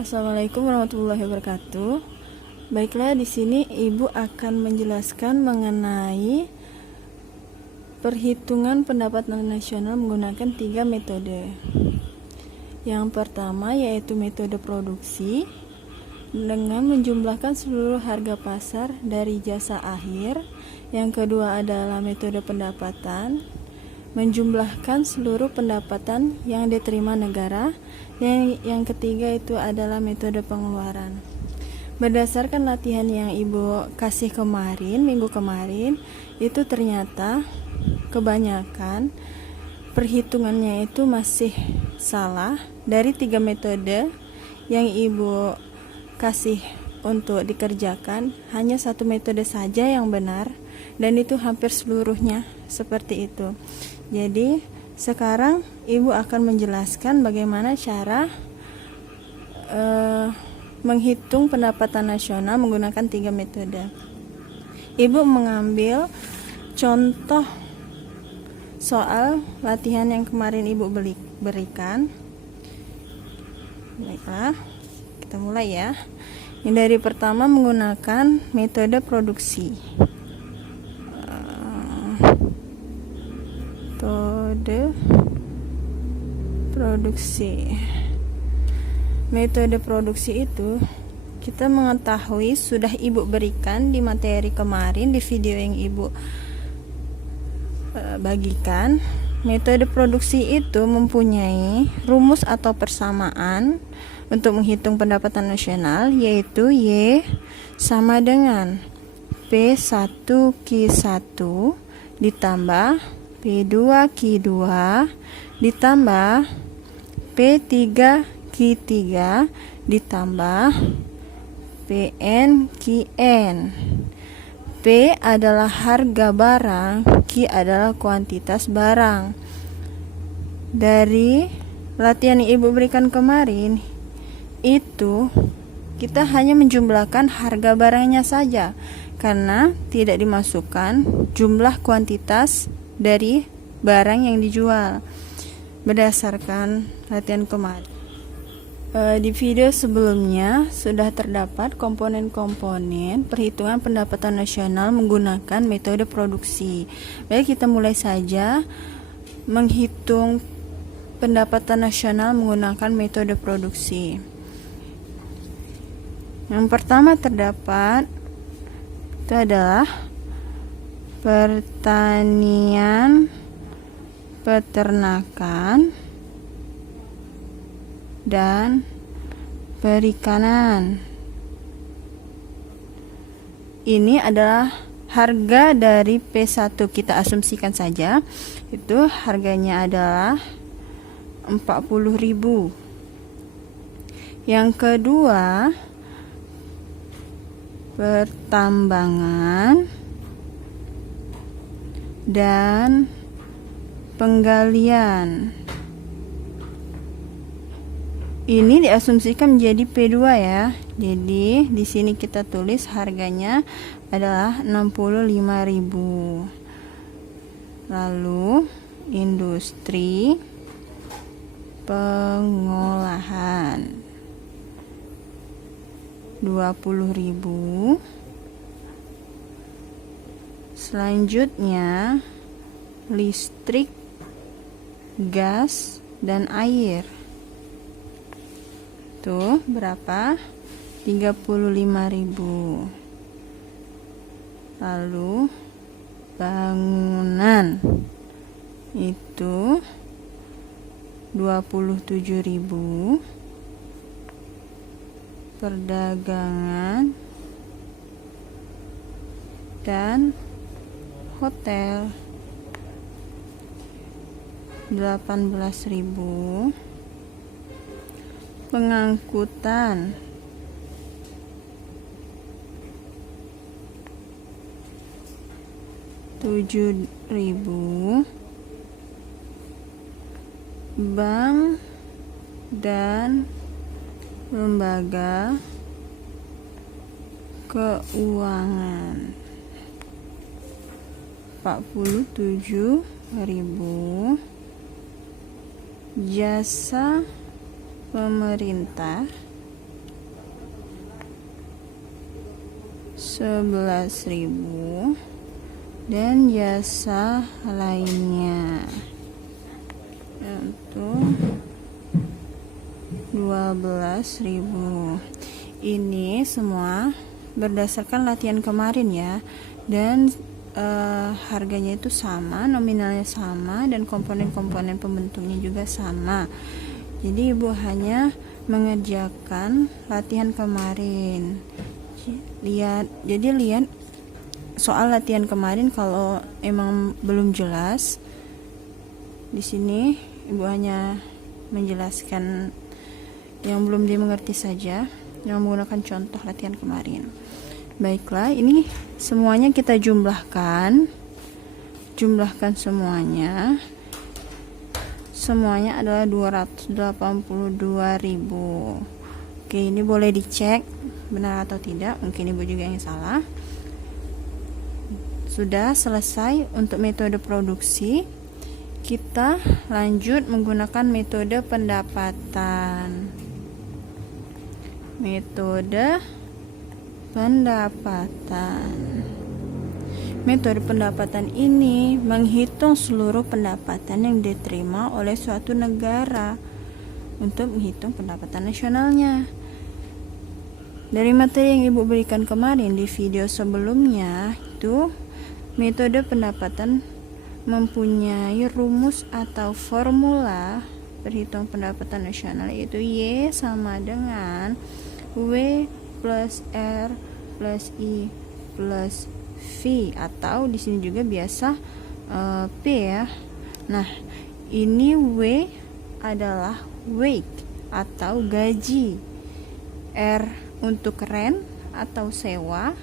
Assalamualaikum warahmatullahi wabarakatuh. Baiklah, di sini Ibu akan menjelaskan mengenai perhitungan pendapatan nasional menggunakan 3 metode. Yang pertama yaitu metode produksi dengan menjumlahkan seluruh harga pasar dari jasa akhir. Yang kedua adalah metode pendapatan, menjumlahkan seluruh pendapatan yang diterima negara. Yang ketiga itu adalah metode pengeluaran. Berdasarkan latihan yang Ibu kasih kemarin, minggu kemarin, itu ternyata kebanyakan perhitungannya itu masih salah. Dari 3 metode yang Ibu kasih untuk dikerjakan, hanya 1 metode saja yang benar, dan itu hampir seluruhnya seperti itu. Jadi sekarang Ibu akan menjelaskan bagaimana cara menghitung pendapatan nasional menggunakan 3 metode. Ibu mengambil contoh soal latihan yang kemarin Ibu berikan. Baiklah, kita mulai ya. Yang dari pertama menggunakan metode produksi. Metode produksi itu kita mengetahui sudah Ibu berikan di materi kemarin, di video yang Ibu bagikan. Metode produksi itu mempunyai rumus atau persamaan untuk menghitung pendapatan nasional, yaitu Y sama dengan P1Q1 ditambah P2Q2 ditambah P3Q3 ditambah PNQN. P adalah harga barang, Q adalah kuantitas barang. Dari latihan yang Ibu berikan kemarin, itu kita hanya menjumlahkan harga barangnya saja, karena tidak dimasukkan jumlah kuantitas dari barang yang dijual berdasarkan latihan kemarin. Di video sebelumnya sudah terdapat komponen-komponen perhitungan pendapatan nasional menggunakan metode produksi. Baik, kita mulai saja menghitung pendapatan nasional menggunakan metode produksi. Yang pertama terdapat itu adalah pertanian, peternakan, dan perikanan. Ini adalah harga dari P1, kita asumsikan saja itu harganya adalah 40.000. Yang kedua, pertambangan dan penggalian. Ini diasumsikan menjadi P2 ya. Jadi di sini kita tulis harganya adalah 65.000. Lalu industri pengolahan 20.000. Selanjutnya listrik, gas, dan air. Tuh berapa? 35.000. Lalu bangunan itu 27.000. Perdagangan dan hotel 18.000. Pengangkutan 7.000. Bank dan lembaga keuangan 47.000. Jasa pemerintah 11.000 dan jasa lainnya untuk 12.000. Ini semua berdasarkan latihan kemarin ya, dan harganya itu sama, nominalnya sama, dan komponen-komponen pembentuknya juga sama. Jadi ibu hanya mengerjakan latihan kemarin. Jadi lihat soal latihan kemarin, kalau emang belum jelas di sini ibu hanya menjelaskan yang belum dimengerti saja, yang menggunakan contoh latihan kemarin. Baiklah, ini semuanya kita jumlahkan semuanya adalah 282.000. Oke, ini boleh dicek benar atau tidak, mungkin ibu juga yang salah. Sudah selesai untuk metode produksi. Kita lanjut menggunakan metode pendapatan. Metode pendapatan ini menghitung seluruh pendapatan yang diterima oleh suatu negara untuk menghitung pendapatan nasionalnya. Dari materi yang ibu berikan kemarin di video sebelumnya, itu metode pendapatan mempunyai rumus atau formula perhitung pendapatan nasional, yaitu Y sama dengan W plus R plus I plus V, atau di sini juga biasa P ya. Nah, ini W adalah weight atau gaji, R untuk rent atau sewa,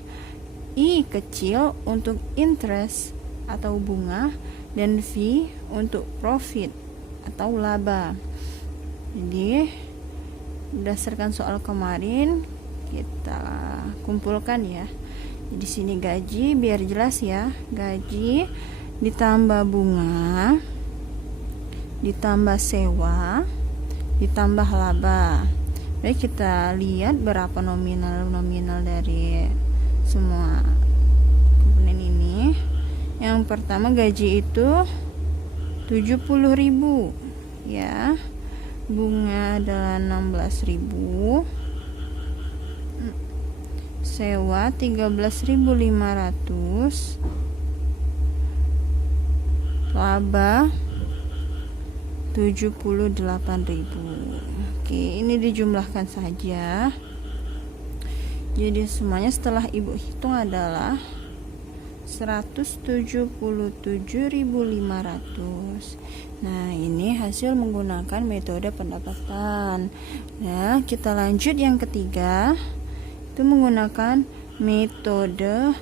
I kecil untuk interest atau bunga, dan V untuk profit atau laba. Jadi berdasarkan soal kemarin kita kumpulkan ya. Di sini gaji, biar jelas ya, gaji ditambah bunga, ditambah sewa, ditambah laba. Baik, kita lihat berapa nominal dari semua komponen ini. Yang pertama, gaji itu 70.000 ya. Bunga adalah 16.000. Sewa 13.500. Laba 78.000. Oke, ini dijumlahkan saja. Jadi semuanya setelah ibu hitung adalah 177.500. Nah, ini hasil menggunakan metode pendapatan. Nah, kita lanjut yang ketiga, itu menggunakan metode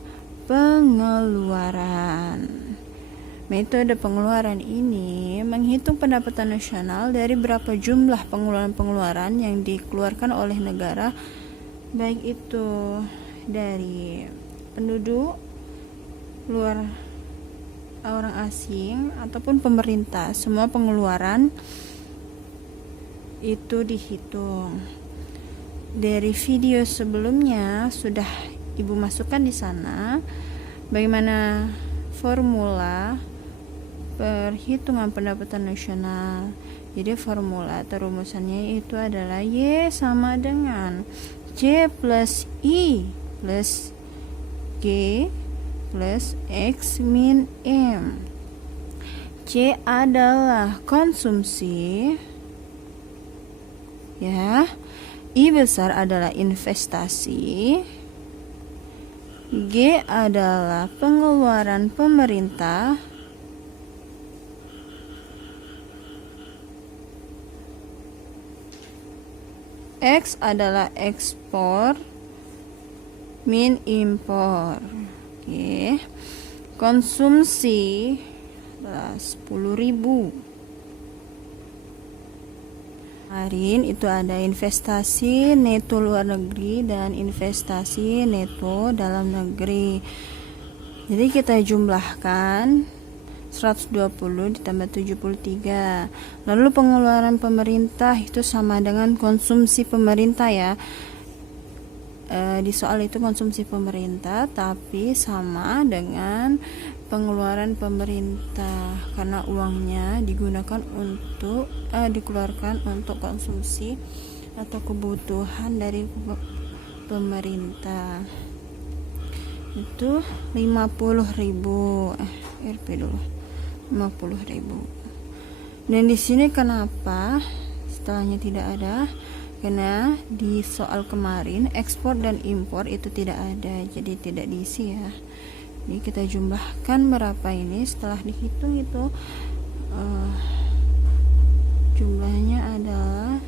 pengeluaran. Metode pengeluaran ini menghitung pendapatan nasional dari berapa jumlah pengeluaran-pengeluaran yang dikeluarkan oleh negara, baik itu dari penduduk, luar orang asing, ataupun pemerintah. Semua pengeluaran itu dihitung. Dari video sebelumnya sudah ibu masukkan di sana bagaimana formula perhitungan pendapatan nasional. Jadi formula atau rumusannya itu adalah Y sama dengan C plus I plus G plus X min M. C adalah konsumsi ya, I besar adalah investasi, G adalah pengeluaran pemerintah, X adalah ekspor, min impor. Oke. Konsumsi adalah 10.000. Kemarin itu ada investasi neto luar negeri dan investasi neto dalam negeri. Jadi kita jumlahkan 120 ditambah 73. Lalu pengeluaran pemerintah itu sama dengan konsumsi pemerintah ya. di soal itu konsumsi pemerintah, tapi sama dengan pengeluaran pemerintah karena uangnya digunakan untuk dikeluarkan untuk konsumsi atau kebutuhan dari pemerintah. Itu 50.000 RP dulu 50.000. Dan di sini kenapa setelahnya tidak ada? Karena di soal kemarin ekspor dan impor itu tidak ada, jadi tidak diisi ya. Jadi kita jumlahkan berapa ini, setelah dihitung itu jumlahnya adalah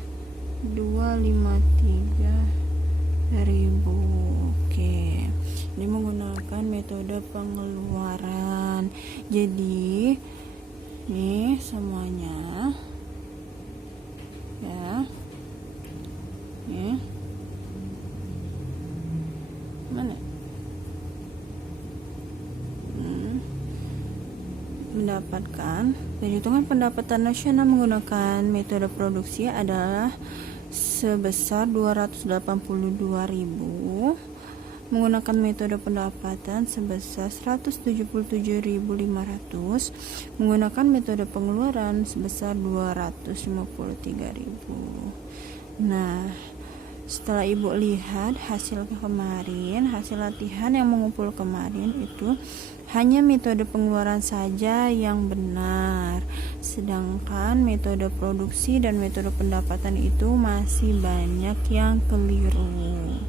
253.000. Oke, ini menggunakan metode pengeluaran. Jadi ini semuanya ya. Mana? Mendapatkan perhitungan pendapatan nasional menggunakan metode produksi adalah sebesar 282.000, menggunakan metode pendapatan sebesar 177.500, menggunakan metode pengeluaran sebesar 253.000. Nah, setelah ibu lihat hasil kemarin, hasil latihan yang mengumpul kemarin itu hanya metode pengeluaran saja yang benar, sedangkan metode produksi dan metode pendapatan itu masih banyak yang keliru.